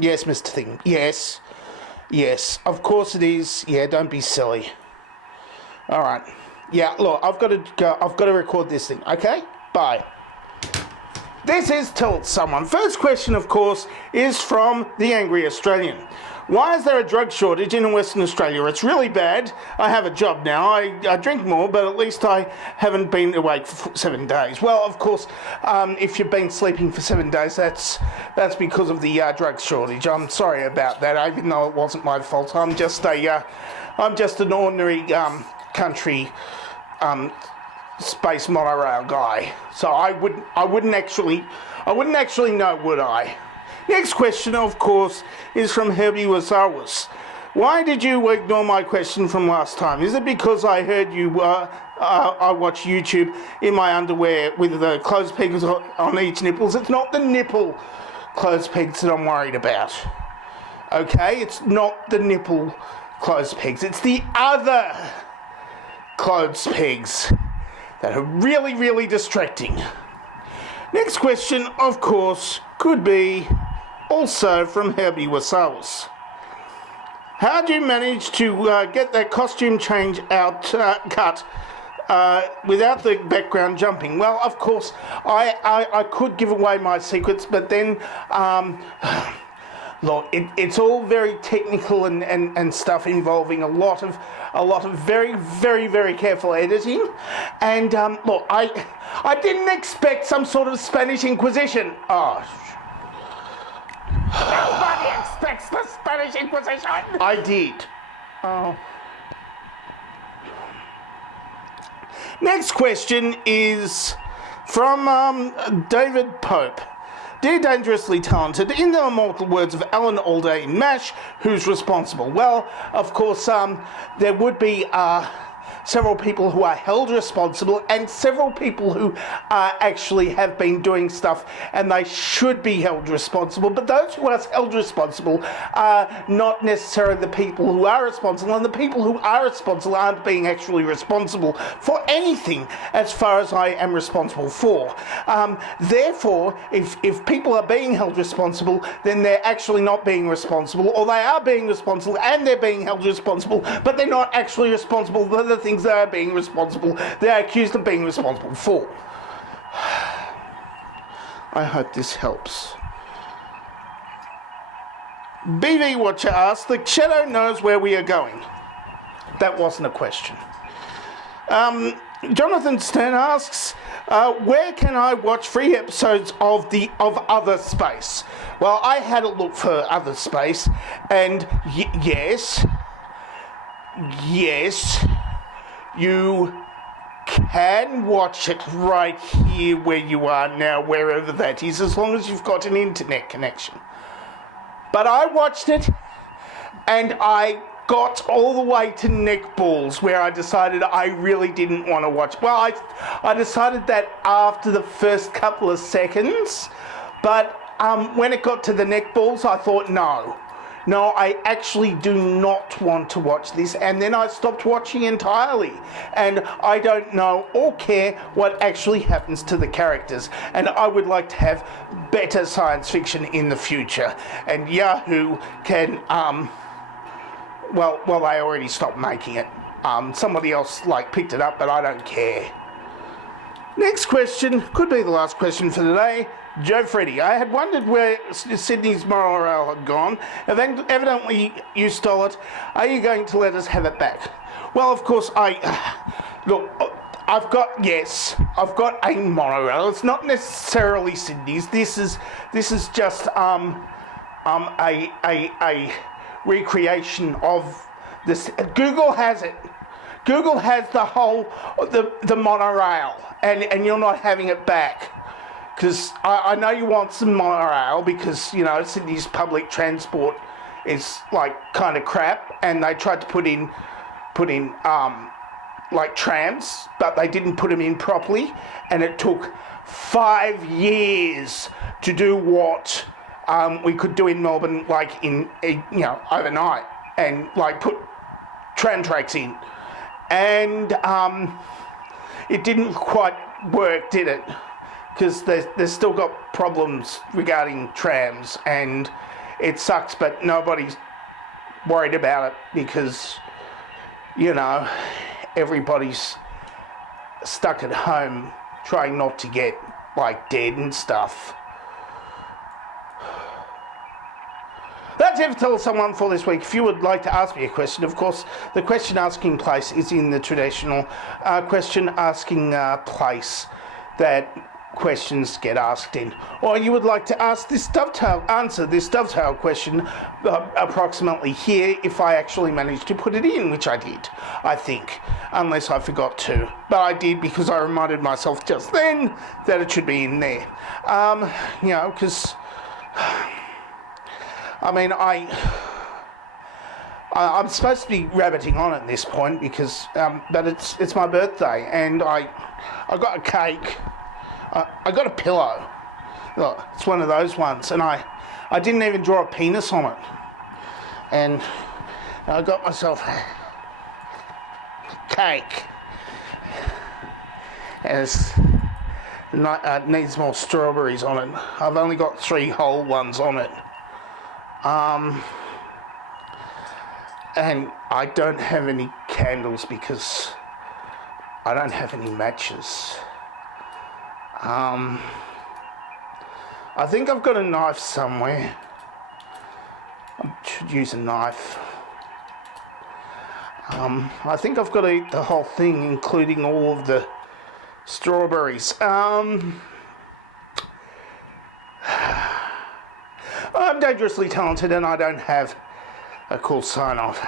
Yes, Mr. Thing. Yes. Yes. Of course it is. Yeah, don't be silly. All right. Yeah, look, I've got to go. I've got to record this thing. Okay? Bye. This is Tell Someone. First question, of course, is from the Angry Australian. Why is there a drug shortage in Western Australia? It's really bad. I have a job now. I drink more, but at least I haven't been awake for 7 days. Well, of course, if you've been sleeping for 7 days, that's because of the drug shortage. I'm sorry about that, even though it wasn't my fault. I'm just an ordinary country space monorail guy. So I wouldn't actually know, would I? Next question, of course, is from Herbie Wasawas. Why did you ignore my question from last time? Is it because I heard you, I watch YouTube in my underwear with the clothes pegs on each nipples? It's not the nipple clothes pegs that I'm worried about. Okay? It's not the nipple clothes pegs. It's the other clothes pegs that are really, really distracting. Next question, of course, could be also from Herbie Wasawas. How do you manage to get that costume change cut without the background jumping? Well, of course, I could give away my secrets, but then look, it's all very technical and stuff involving a lot of very, very, very careful editing. And look, I didn't expect some sort of Spanish Inquisition. Oh. Nobody expects the Spanish Inquisition. I did. Oh. Next question is from David Pope. Dear Dangerously Talented, in the immortal words of Alan Alda in MASH, who's responsible? Well, of course, there would be several people who are held responsible and several people who actually have been doing stuff and they should be held responsible. But those who are held responsible are not necessarily the people who are responsible, and the people who are responsible aren't being actually responsible for anything as far as I am responsible for. Therefore, if people are being held responsible, then they're actually not being responsible, or they are being responsible and they're being held responsible, but they're not actually responsible for the things they are being responsible, they're accused of being responsible for. I hope this helps. BV Watcher asks, the shadow knows where we are going. That wasn't a question. Jonathan Stern asks, where can I watch free episodes of Other Space? Well, I had a look for Other Space, and yes, you can watch it right here where you are now, wherever that is, as long as you've got an internet connection. But I watched it, and I got all the way to neck balls, where I decided I really didn't want to watch. Well, I decided that after the first couple of seconds, but when it got to the neck balls, I thought, no, I actually do not want to watch this, and then I stopped watching entirely, and I don't know or care what actually happens to the characters, and I would like to have better science fiction in the future, and Yahoo can, well, they already stopped making it. Somebody else, picked it up, but I don't care. Next question, could be the last question for today. Joe Freddy, I had wondered where Sydney's monorail had gone. Evidently you stole it. Are you going to let us have it back? Well, of course, look, I've got a monorail. It's not necessarily Sydney's. This is just a recreation of this. Google has it. Google has the monorail, and you're not having it back. Because I know you want some monorail because, Sydney's public transport is kind of crap, and they tried to put in trams, but they didn't put them in properly, and it took 5 years to do what we could do in Melbourne overnight, and put tram tracks in, and it didn't quite work, did it? Because they've still got problems regarding trams, and it sucks, but nobody's worried about it because, you know, everybody's stuck at home trying not to get, like, dead and stuff. That's it for Tell Someone for this week. If you would like to ask me a question, of course, the question asking place is in the traditional question asking place that questions get asked in. Or you would like to answer this dovetail question approximately here if I actually managed to put it in, which I did, I think, unless I forgot to. But I did because I reminded myself just then that it should be in there. You know, because I mean, I'm supposed to be rabbiting on at this point because, but it's my birthday and I got a cake. I got a pillow. Look, it's one of those ones, and I didn't even draw a penis on it. And I got myself a cake. And it needs more strawberries on it. I've only got 3 whole ones on it. And I don't have any candles because I don't have any matches. I think I've got a knife somewhere. I should use a knife. I think I've got to eat the whole thing, including all of the strawberries. I'm dangerously talented and I don't have a cool sign-off.